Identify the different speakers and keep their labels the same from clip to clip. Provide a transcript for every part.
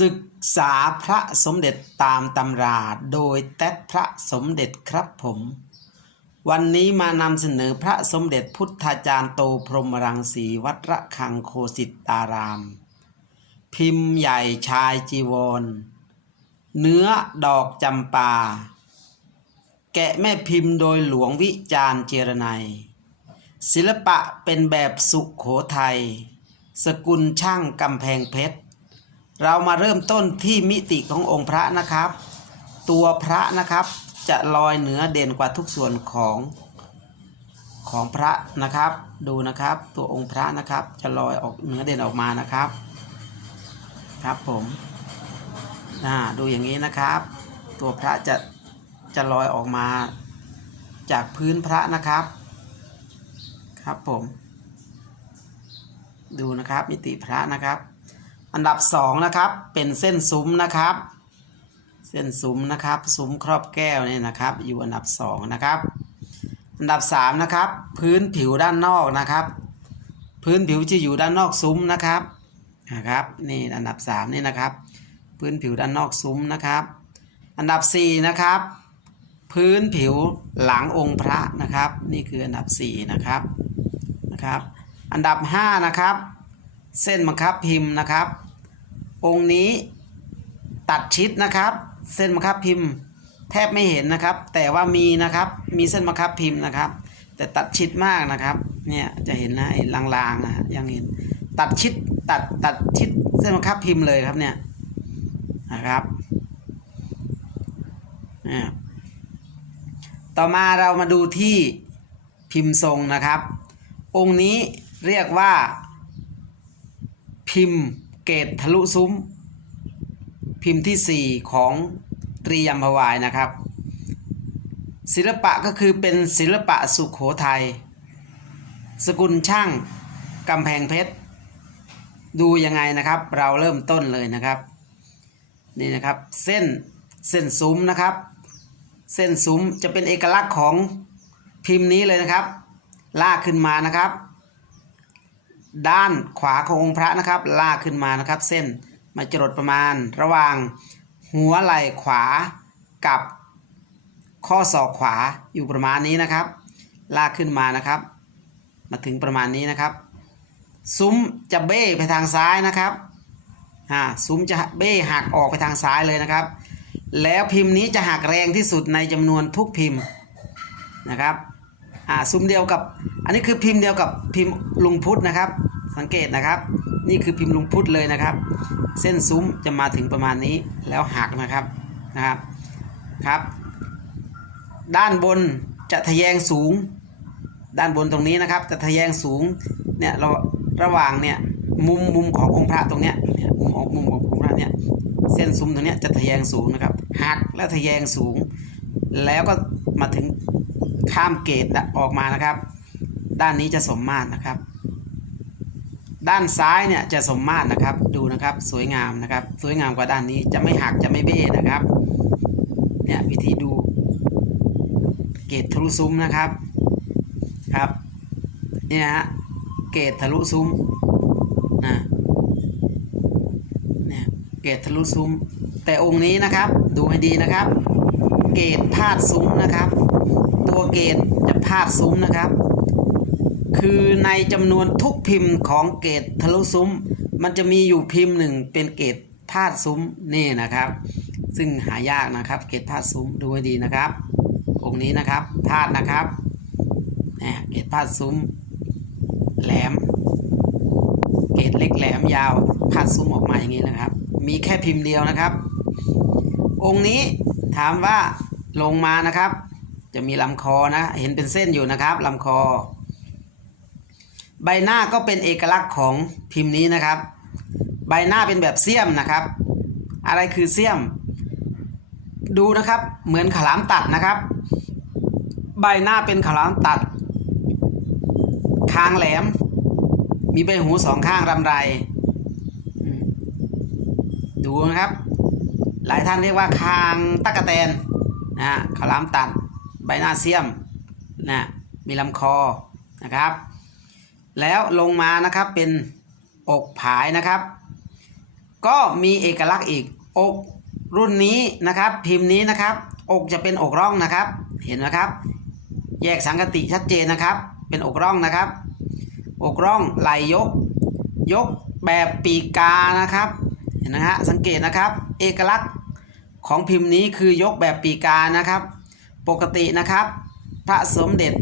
Speaker 1: ศึกษาพระสมเด็จตามตำราโดยแต๊ดพระสมเด็จครับผม วันนี้มานำเสนอพระสมเด็จพุทธาจารย์โตพรหมรังสีวัดระฆังโคสิตาราม พิมพ์ใหญ่ชายจีวร เนื้อดอกจำปา แกะแม่พิมพ์โดยหลวงวิจารเจรไนยศิลปะเป็นแบบสุขโขทัย สกุลช่างกำแพงเพชร เรามาเริ่มต้นที่มิติขององค์พระนะครับ ตัวพระนะครับจะลอยเหนือเด่นกว่าทุกส่วนของของพระนะครับ ดูนะครับ ตัวองค์พระนะครับ จะลอยออกเหนือเด่นออกมานะครับ ครับผมดูอย่างนี้นะครับ ตัวพระจะจะลอยออกมาจากพื้นพระนะครับ ครับผม ดูนะครับมิติพระนะครับ อันดับสองนะครับเป็นเส้นซุ้มนะครับ เส้นซุ้มนะครับซุ้มครอบแก้วเนี่ยนะครับ อยู่อันดับสองนะครับ อันดับสามนะครับ พื้นผิวด้านนอกนะครับ พื้นผิวจะอยู่ด้านนอกซุ้มนะครับนะครับนี่อันดับสามนี่นะครับ พื้นผิวด้านนอกซุ้มนะครับ อันดับสี่นะครับ พื้นผิวหลังองค์พระนะครับ นี่คืออันดับสี่นะครับนะครับ อันดับห้านะครับ เส้นบังคับพิมพ์นะครับ องค์นี้ตัดชิดนะครับ เส้นบังคับพิมพ์ แทบไม่เห็นนะครับ แต่ว่ามีนะครับมีเส้นบังคับพิมพ์นะครับ แต่ตัดชิดมากนะครับเนี่ยจะเห็นนะไอ้ลางๆนะยังเห็นตัดชิดตัดตัดชิดเส้นบังคับพิมพ์เลยครับเนี่ยนะครับนี่ต่อมาเรามาดูที่พิมพ์ทรงนะครับ องค์นี้เรียกว่าพิมพ์ เกตทะลุซุ้ม พิมพ์ที่ 4 ของตรียมพวายนะครับ ศิลปะก็คือเป็นศิลปะสุขโขทัยสกุลช่างกำแพงเพชร ดูยังไงนะครับ เราเริ่มต้นเลยนะครับ นี่นะครับเส้นเส้นซุ้มนะครับ เส้นซุ้มจะเป็นเอกลักษณ์ของพิมพ์นี้เลยนะครับ ลากขึ้นมานะครับ ด้านขวาขององค์พระนะครับ ลากขึ้นมานะครับ เส้นมาจรดประมาณ ระหว่างหัวไหล่ขวากับข้อศอกขวาอยู่ประมาณนี้นะครับ ลากขึ้นมานะครับ มาถึงประมาณนี้นะครับ ซุ้มจะเบ้ไปทางซ้ายนะครับอ่าซุ้มจะเบ้หักออกไปทางซ้ายเลยนะครับ แล้วพิมพ์นี้จะหักแรงที่สุดในจำนวนทุกพิมพ์นะครับ อ่าซุ้มเดียวกับ อันนี้คือพิมพ์เดียวกับพิมพ์ลุงพุทธนะครับ สังเกตนะครับ นี่คือพิมพ์ลุงพุทธเลยนะครับ เส้นซุ้มจะมาถึงประมาณนี้แล้วหักนะครับนะครับครับ ด้านบนจะทะแยงสูง ด้านบนตรงนี้นะครับ จะทะแยงสูงเนี่ยเราระหว่างเนี่ยมุมมุมขององค์พระตรงเนี้ยเนี่ยมุมของมุมขององค์พระเนี่ยเส้นซุ้มตรงเนี้ยจะทะแยงสูงนะครับหักแล้วทะแยงสูง แล้วก็มาถึง ข้ามเกตออกมานะครับ ด้านนี้จะสมมาตรนะครับ ด้านซ้ายเนี่ยจะสมมาตรนะครับ ดูนะครับสวยงามนะครับ สวยงามกว่าด้านนี้จะไม่หักจะไม่เบ้นะครับ เนี่ยวิธีดู เกตทะลุซุ้มนะครับครับนี่นะฮะเกตทะลุซุ้มนะเนี่ยเกตทะลุซุ้ม แต่องค์นี้นะครับดูให้ดีนะครับ เกตพาดซุ้มนะครับ ตัวเกตจะพาดซุ้มนะครับ คือในจำนวนทุกพิมพ์ของเกตทะลุซุ้ม มันจะมีอยู่พิมพ์หนึ่งเป็นเกตพาดซุ้มนี่นะครับ ซึ่งหายากนะครับ เกตพาดซุ้มดูให้ดีนะครับ องค์นี้นะครับพาดนะครับเนี่ยเกตพาดซุ้ม แหลม เกตเล็กแหลมยาวพาดซุ้มออกมาอย่างนี้นะครับ มีแค่พิมพ์เดียวนะครับ องค์นี้ถามว่าลงมานะครับ จะมีลำคอนะ เห็นเป็นเส้นอยู่นะครับลำคอ ใบหน้าก็เป็นเอกลักษณ์ของพิมพ์นี้นะครับ ใบหน้าเป็นแบบเสี้ยมนะครับ อะไรคือเสี้ยม ดูนะครับเหมือนขลามตัดนะครับ ใบหน้าเป็นขลามตัด คางแหลม มีใบหูสองข้างรำไร ดูนะครับ หลายท่านเรียกว่าคางตะกะแตนนะฮะขลามตัด ใบหน้าเสี้ยมนะมีลำคอนะครับ แล้วลงมานะครับเป็นอกผายนะครับ ก็มีเอกลักษณ์อีกอกรุ่นนี้นะครับ พิมพ์นี้นะครับ อกจะเป็นอกร่องนะครับ เห็นไหมครับ แยกสังกติชัดเจนนะครับ เป็นอกร่องนะครับ อกร่องไหลยก ยกแบบปีกานะครับ เห็นนะฮะสังเกตนะครับ เอกลักษณ์ของพิมพ์นี้คือยกแบบปีกานะครับ ปกตินะครับ พระสมเด็จ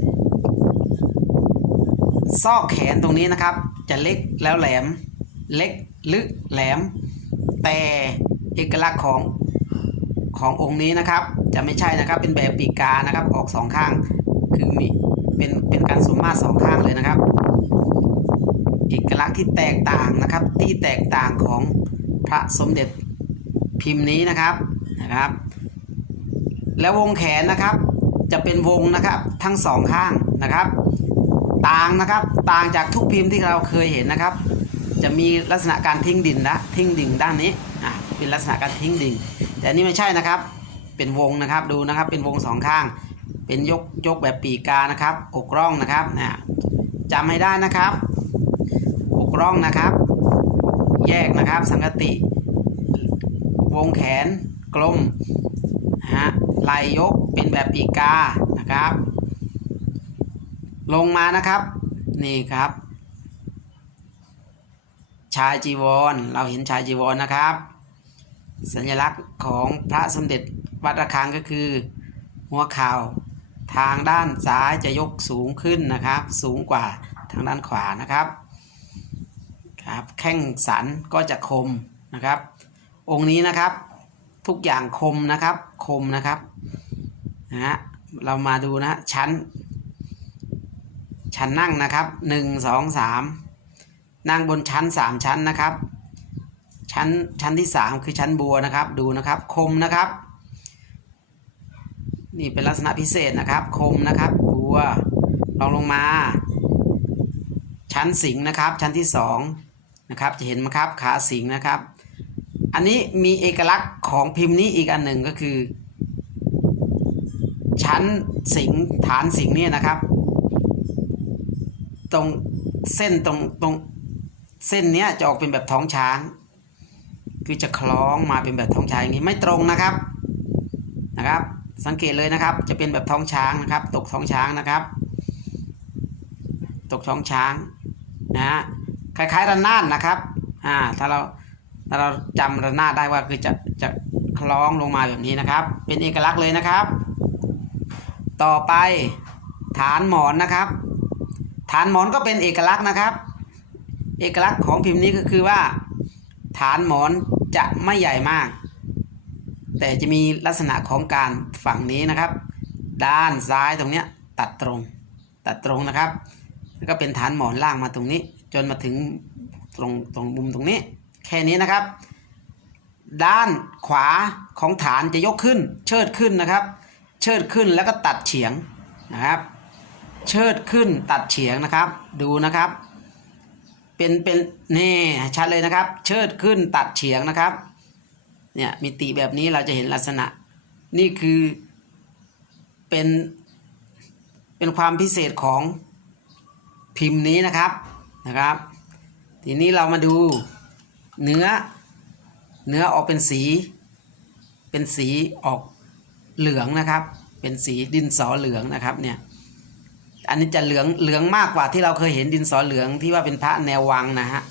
Speaker 1: ซอกแขนตรงนี้นะครับ จะเล็กแล้วแหลม เล็กลึกแหลม แต่เอกลักษณ์ของขององค์นี้นะครับจะไม่ใช่นะครับเป็นแบบปีกานะครับออกสองข้างคือมีเป็นเป็นการสมมาตรสองข้างเลยนะครับเอกลักษณ์ที่แตกต่างนะครับที่แตกต่างของพระสมเด็จพิมพ์นี้นะครับนะครับ แล้ววงแขนนะครับ จะเป็นวงนะครับทั้งสองข้างนะครับ ต่างนะครับต่างจากทุกพิมพ์ที่เราเคยเห็นนะครับ จะมีลักษณะการทิ้งดิ่งนะทิ้งดิ่งด้านนี้อะเป็นลักษณะการทิ้งดิ่ง แต่อันนี้ไม่ใช่นะครับ เป็นวงนะครับดูนะครับเป็นวงสองข้าง เป็นยกยกแบบปีกานะครับอกร่องนะครับนะจำให้ได้นะครับอกร่องนะครับ แยกนะครับสังกติ วงแขนกลม ไหลยกเป็นแบบปีกานะครับ ลงมานะครับ นี่ครับ ชายจีวร เราเห็นชายจีวรนะครับ สัญลักษณ์ของพระสมเด็จวัดระฆังก็คือ หัวเข่าทางด้านซ้ายจะยกสูงขึ้นนะครับ สูงกว่าทางด้านขวานะครับครับแข้งสันก็จะคมนะครับ องค์นี้นะครับ ทุกอย่างคมนะครับ คมนะครับนะฮะเรามาดูนะชั้น ชั้นนั่งนะครับหนึ่งสองสามนั่งบนชั้นสามชั้นนะครับ ชั้นชั้นที่สามคือชั้นบัวนะครับ ดูนะครับคมนะครับ นี่เป็นลักษณะพิเศษนะครับ คมนะครับบัวลองลงมา ชั้นสิงนะครับ ชั้นที่สองนะครับจะเห็นไหมครับขาสิงนะครับ อันนี้มีเอกลักษณ์ของพิมพ์นี้อีกอันหนึ่งก็คือ ชั้นสิงฐานสิงเนี่ยนะครับ ตรงเส้นตรงตรงเส้นเนี้ยจะออกเป็นแบบท้องช้าง คือจะคล้องมาเป็นแบบท้องช้างอย่างนี้ไม่ตรงนะครับนะครับ สังเกตเลยนะครับ จะเป็นแบบท้องช้างนะครับ ตกท้องช้างนะครับ ตกท้องช้างนะฮะคล้ายๆระนาดนะครับอ่าถ้าเรา ถ้าเราจำระนาดได้ว่าคือจะจะคล้องลงมาแบบนี้นะครับ เป็นเอกลักษณ์เลยนะครับ ต่อไปฐานหมอนนะครับ ฐานหมอนก็เป็นเอกลักษณ์นะครับ เอกลักษณ์ของพิมพ์นี้ก็คือว่า ฐานหมอนจะไม่ใหญ่มาก แต่จะมีลักษณะของการฝั่งนี้นะครับ ด้านซ้ายตรงเนี้ยตัดตรง ตัดตรงนะครับ แล้วก็เป็นฐานหมอนล่างมาตรงนี้ จนมาถึงตรงตรงมุมตรงนี้ แค่นี้นะครับ ด้านขวาของฐานจะยกขึ้น เชิดขึ้นนะครับ เชิดขึ้นแล้วก็ตัดเฉียงนะครับ เชิดขึ้นตัดเฉียงนะครับ ดูนะครับ เป็นเป็นนี่ชัดเลยนะครับ เชิดขึ้นตัดเฉียงนะครับเนี่ยมิติแบบนี้เราจะเห็นลักษณะ นี่คือเป็นเป็นความพิเศษของพิมพ์นี้นะครับนะครับ ทีนี้เรามาดู เนื้อ เนื้อออกเป็นสี เป็นสีออกเหลืองนะครับ เป็นสีดินสอเหลืองนะครับเนี่ย อันนี้จะเหลืองเหลืองมากกว่าที่เราเคยเห็นดินสอเหลืองที่ว่าเป็นพระแนววังนะฮะ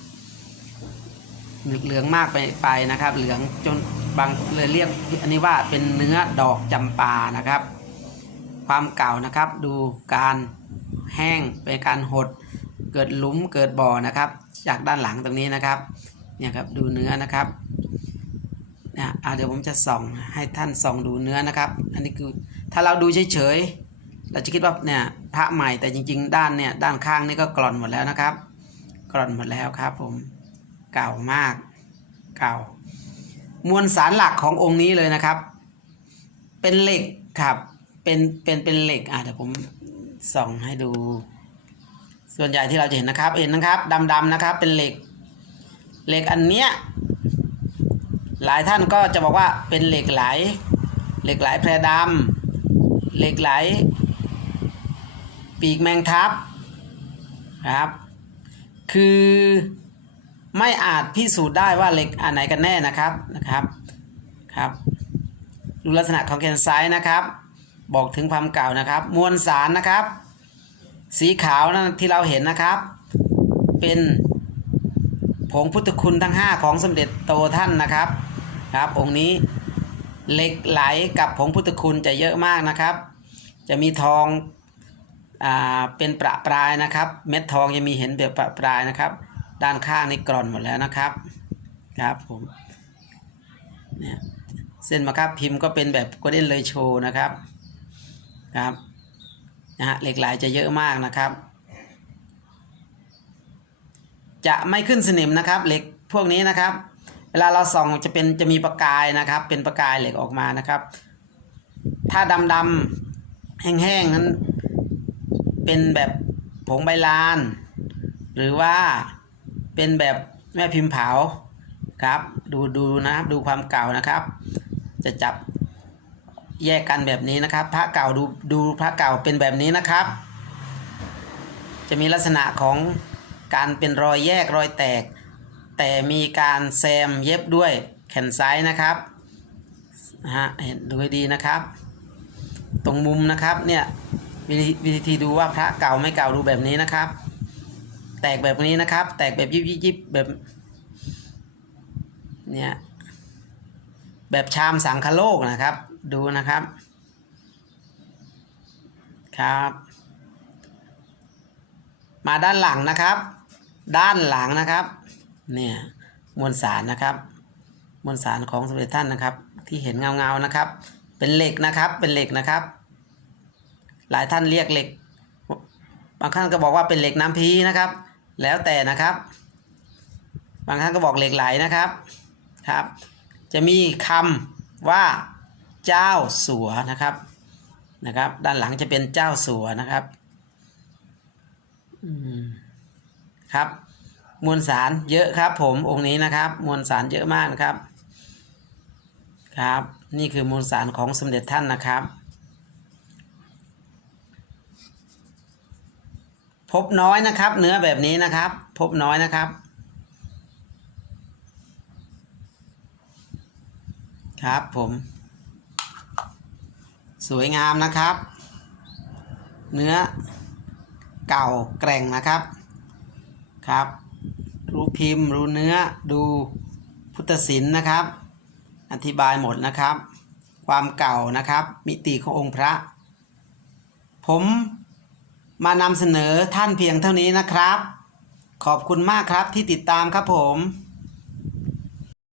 Speaker 1: เหลืองมากไปไปนะครับ เหลืองจนบางเลยเรียกอันนี้ว่าเป็นเนื้อดอกจำปานะครับ ความเก่านะครับดูการแห้งเป็นการหดเกิดหลุมเกิดบ่อนะครับ จากด้านหลังตรงนี้นะครับ เนี่ยครับดูเนื้อนะครับเนี่ยเดี๋ยวผมจะส่องให้ท่านส่องดูเนื้อนะครับ อันนี้คือถ้าเราดูเฉยๆเราจะคิดว่าเนี่ยพระใหม่แต่จริง ๆ ด้านเนี่ยด้านข้างนี่ก็กร่อนหมดแล้วนะครับ กร่อนหมดแล้วครับ ผมเก่ามากเก่ามวลสารหลักขององค์นี้เลยนะครับ เป็นเหล็กครับเป็นเป็นเป็นเหล็กอะเดี๋ยวผมส่องให้ดู ส่วนใหญ่ที่เราจะเห็นนะครับเห็นนะครับดำๆนะครับ เป็นเหล็ก เหล็กอันเนี้ยหลายท่านก็จะบอกว่าเป็นเหล็กไหล เหล็กไหลแพรดำเหล็กไหล ปีกแมงทับครับ คือไม่อาจพิสูจน์ได้ว่าเหล็กอันไหนกันแน่นะครับนะครับครับดูลักษณะของแกนไซต์นะครับ บอกถึงความเก่านะครับ มวลสารนะครับ สีขาวนะที่เราเห็นนะครับ เป็น ผงพุทธคุณทั้ง 5 ของสมเด็จโตท่านนะครับครับ องค์นี้เหล็กไหลกับผงพุทธคุณจะเยอะมากนะครับ จะมีทองอ่าเป็นประปรายนะครับ เม็ดทองจะมีเห็นแบบประปรายนะครับ ด้านข้างนี่กร่อนหมดแล้วนะครับครับผมเนี่ยเส้นมาครับพิมพ์ก็เป็นแบบกลเด้นเลยโชว์นะครับครับนะฮะเหล็กไหลจะเยอะมากนะครับ จะไม่ขึ้นสนิมนะครับ เหล็กพวกนี้นะครับ เวลาเราส่องจะเป็นจะมีประกายนะครับ เป็นประกายเหล็กออกมานะครับ ถ้าดำๆแห้งๆนั้น เป็นแบบผงใบลาน หรือว่าเป็นแบบแม่พิมพ์เผาครับ ดูดูนะครับดูความเก่านะครับ จะจับแยกกันแบบนี้นะครับ พระเก่าดูดูพระเก่าเป็นแบบนี้นะครับ จะมีลักษณะของ การเป็นรอยแยกรอยแตก แต่มีการแซมเย็บด้วยแขนซ้ายนะครับนะฮะเห็นดูให้ดีนะครับ ตรงมุมนะครับเนี่ยวิธีวิธีดูว่าพระเก่าไม่เก่าดูแบบนี้นะครับ แตกแบบนี้นะครับ แตกแบบยิบยิบยิบแบบเนี่ยแบบชามสังคโลกนะครับ ดูนะครับครับ มาด้านหลังนะครับ ด้านหลังนะครับเนี่ยมวลสารนะครับ มวลสารของสมเด็จท่านนะครับ ที่เห็นเงาเงาๆนะครับ เป็นเหล็กนะครับเป็นเหล็กนะครับ หลายท่านเรียกเหล็ก บางท่านก็บอกว่าเป็นเหล็กน้ำพีนะครับ แล้วแต่นะครับ บางท่านก็บอกเหล็กไหลนะครับครับ จะมีคำว่าเจ้าสัวนะครับนะครับ ด้านหลังจะเป็นเจ้าสัวนะครับอืม ครับ มวลสารเยอะครับผมองค์นี้นะครับ มวลสารเยอะมากนะครับ ครับ นี่คือมวลสารของสมเด็จท่านนะครับ พบน้อยนะครับ เนื้อแบบนี้นะครับ พบน้อยนะครับ ครับผม สวยงามนะครับ เนื้อเก่าแกร่งนะครับ ครับ รู้พิมพ์ รู้เนื้อ ดูพุทธศิลป์นะครับ อธิบายหมดนะครับ ความเก่านะครับ มิติขององค์พระ ผมมานำเสนอท่านเพียงเท่านี้นะครับ ขอบคุณมากครับที่ติดตามครับผม